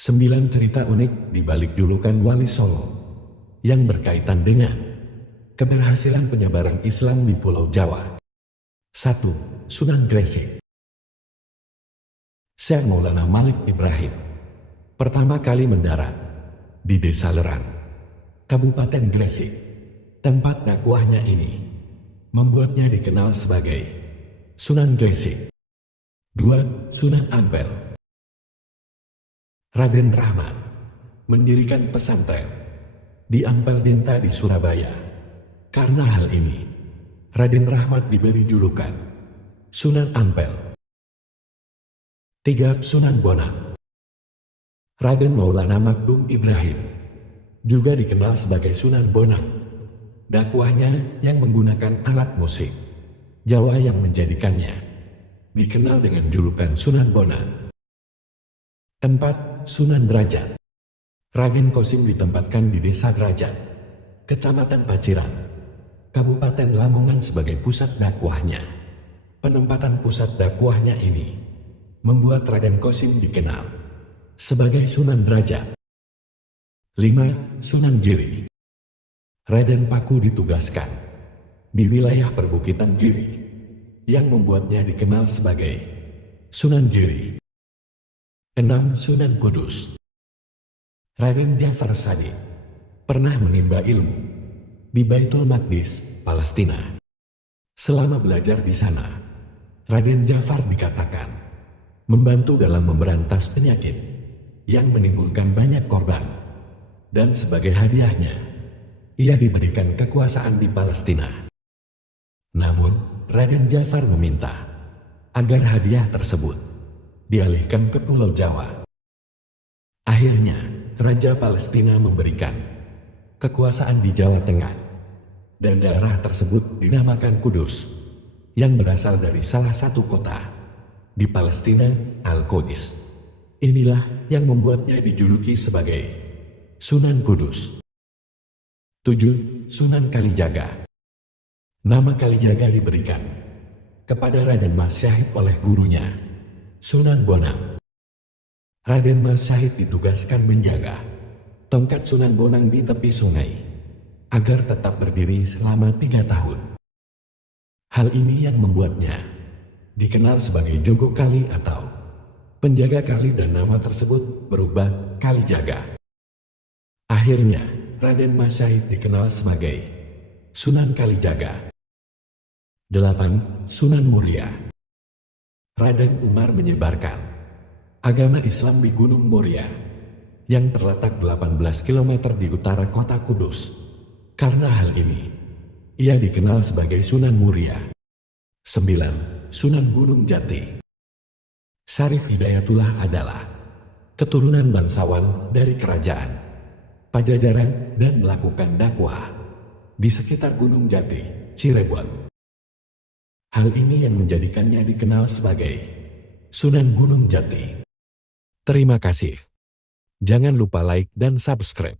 9 cerita unik di balik julukan Wali Solo yang berkaitan dengan keberhasilan penyebaran Islam di Pulau Jawa. 1. Sunan Gresik. Syekh Maulana Malik Ibrahim pertama kali mendarat di Desa Lerang, Kabupaten Gresik. Tempat dakwahnya ini membuatnya dikenal sebagai Sunan Gresik. 2. Sunan Ampel. Raden Rahmat mendirikan pesantren di Ampel Denta di Surabaya. Karena hal ini, Raden Rahmat diberi julukan Sunan Ampel. 3. Sunan Bonang. Raden Maulana Makdum Ibrahim juga dikenal sebagai Sunan Bonang. Dakwahnya yang menggunakan alat musik Jawa yang menjadikannya dikenal dengan julukan Sunan Bonang. 4. Sunan Derajat. Raden Kosim ditempatkan di Desa Derajat, Kecamatan Paciran, Kabupaten Lamongan sebagai pusat dakwahnya. Penempatan pusat dakwahnya ini membuat Raden Kosim dikenal sebagai Sunan Derajat. 5. Sunan Giri. Raden Paku ditugaskan di wilayah perbukitan Giri yang membuatnya dikenal sebagai Sunan Giri. 6. Sunan Kudus. Raden Jafar Shadiq pernah menimba ilmu di Baitul Maqdis, Palestina. Selama belajar di sana, Raden Jafar dikatakan membantu dalam memberantas penyakit yang menimbulkan banyak korban, dan sebagai hadiahnya, ia diberikan kekuasaan di Palestina. Namun, Raden Jafar meminta agar hadiah tersebut dialihkan ke Pulau Jawa. Akhirnya, Raja Palestina memberikan kekuasaan di Jawa Tengah, dan daerah tersebut dinamakan Kudus, yang berasal dari salah satu kota di Palestina, Al-Qudus. Inilah yang membuatnya dijuluki sebagai Sunan Kudus. 7. Sunan Kalijaga. Nama Kalijaga diberikan kepada Raden Mas Syahid oleh gurunya, Sunan Bonang. Raden Mas Syahid ditugaskan menjaga tongkat Sunan Bonang di tepi sungai agar tetap berdiri selama 3 tahun. Hal ini yang membuatnya dikenal sebagai Jogo Kali atau penjaga kali, dan nama tersebut berubah Kalijaga. Akhirnya, Raden Mas Syahid dikenal sebagai Sunan Kalijaga. 8. Sunan Muria. Raden Umar menyebarkan agama Islam di Gunung Muria yang terletak 18 km di utara kota Kudus. Karena hal ini, ia dikenal sebagai Sunan Muria. 9. Sunan Gunung Jati. Syarif Hidayatullah adalah keturunan bangsawan dari kerajaan Pajajaran dan melakukan dakwah di sekitar Gunung Jati, Cirebon. Hal ini yang menjadikannya dikenal sebagai Sunan Gunung Jati. Terima kasih. Jangan lupa like dan subscribe.